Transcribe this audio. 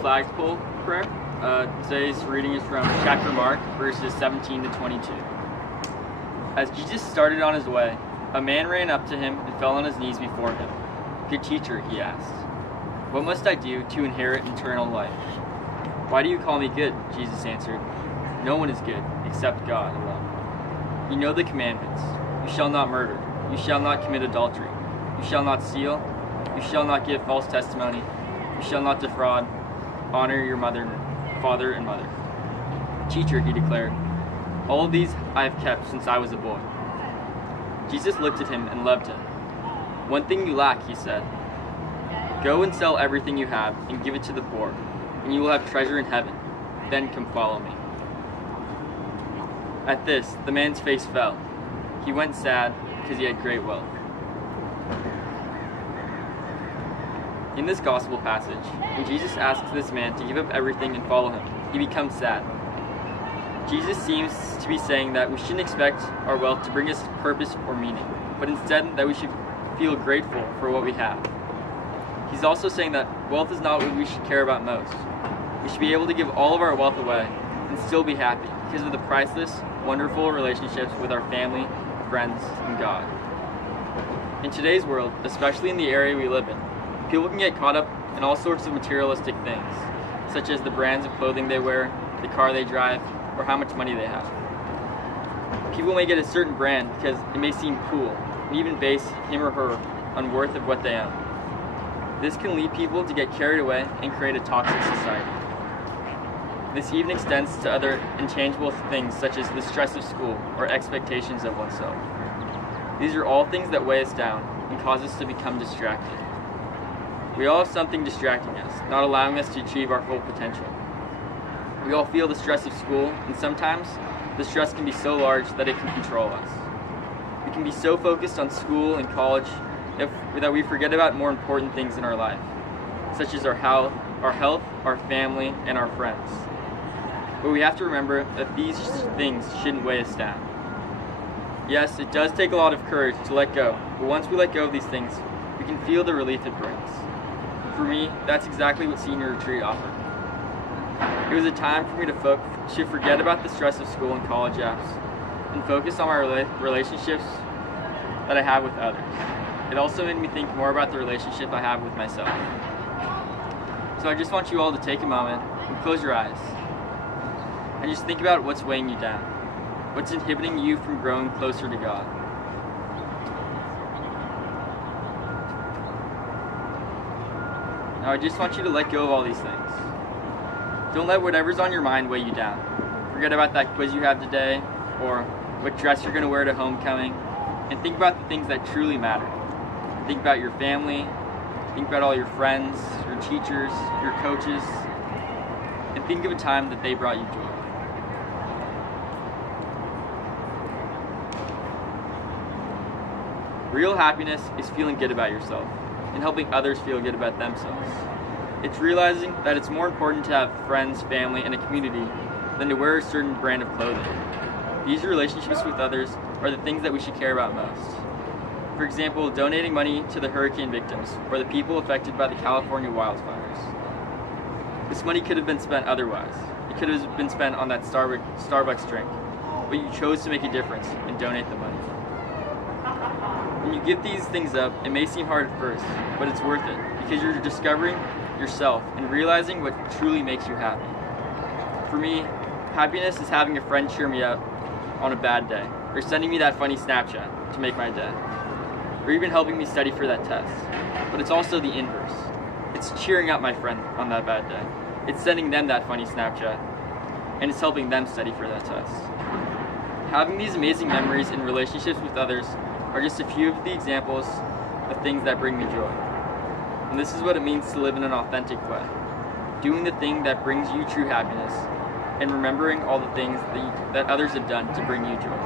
flagpole prayer. Today's reading is from chapter Mark, verses 17 to 22. As Jesus started on his way, a man ran up to him and fell on his knees before him. "Good teacher," he asked, "what must I do to inherit eternal life?" "Why do you call me good?" Jesus answered. "No one is good except God alone. You know the commandments. You shall not murder. You shall not commit adultery. You shall not steal. You shall not give false testimony. You shall not defraud. Honor your father and mother." "Teacher," he declared, "all of these I have kept since I was a boy." Jesus looked at him and loved him. "One thing you lack," he said. "Go and sell everything you have and give it to the poor, and you will have treasure in heaven. Then come follow me." At this, the man's face fell. He went sad because he had great wealth. In this gospel passage, when Jesus asks this man to give up everything and follow him, he becomes sad. Jesus seems to be saying that we shouldn't expect our wealth to bring us purpose or meaning, but instead that we should feel grateful for what we have. He's also saying that wealth is not what we should care about most. We should be able to give all of our wealth away and still be happy because of the priceless, wonderful relationships with our family, friends, and God. In today's world, especially in the area we live in, people can get caught up in all sorts of materialistic things, such as the brands of clothing they wear, the car they drive, or how much money they have. People may get a certain brand because it may seem cool, and even base him or her on worth of what they own. This can lead people to get carried away and create a toxic society. This even extends to other intangible things such as the stress of school or expectations of oneself. These are all things that weigh us down and cause us to become distracted. We all have something distracting us, not allowing us to achieve our full potential. We all feel the stress of school, and sometimes the stress can be so large that it can control us. We can be so focused on school and college that we forget about more important things in our life, such as our health, our family, and our friends. But we have to remember that these things shouldn't weigh us down. Yes, it does take a lot of courage to let go, but once we let go of these things, we can feel the relief it brings. For me, that's exactly what senior retreat offered. It was a time for me to forget about the stress of school and college apps and focus on my relationships that I have with others. It also made me think more about the relationship I have with myself. So I just want you all to take a moment and close your eyes and just think about what's weighing you down, what's inhibiting you from growing closer to God. Now I just want you to let go of all these things. Don't let whatever's on your mind weigh you down. Forget about that quiz you have today, or what dress you're going to wear to homecoming, and think about the things that truly matter. Think about your family, think about all your friends, your teachers, your coaches, and think of a time that they brought you joy. Real happiness is feeling good about yourself and helping others feel good about themselves. It's realizing that it's more important to have friends, family, and a community than to wear a certain brand of clothing. These relationships with others are the things that we should care about most. For example, donating money to the hurricane victims or the people affected by the California wildfires. This money could have been spent otherwise. It could have been spent on that Starbucks drink, but you chose to make a difference and donate the money. When you give these things up, it may seem hard at first, but it's worth it because you're discovering yourself and realizing what truly makes you happy. For me, happiness is having a friend cheer me up on a bad day, or sending me that funny Snapchat to make my day, or even helping me study for that test. But it's also the inverse. It's cheering up my friend on that bad day. It's sending them that funny Snapchat, and it's helping them study for that test. Having these amazing memories and relationships with others are just a few of the examples of things that bring me joy. And this is what it means to live in an authentic way. Doing the thing that brings you true happiness and remembering all the things that others have done to bring you joy.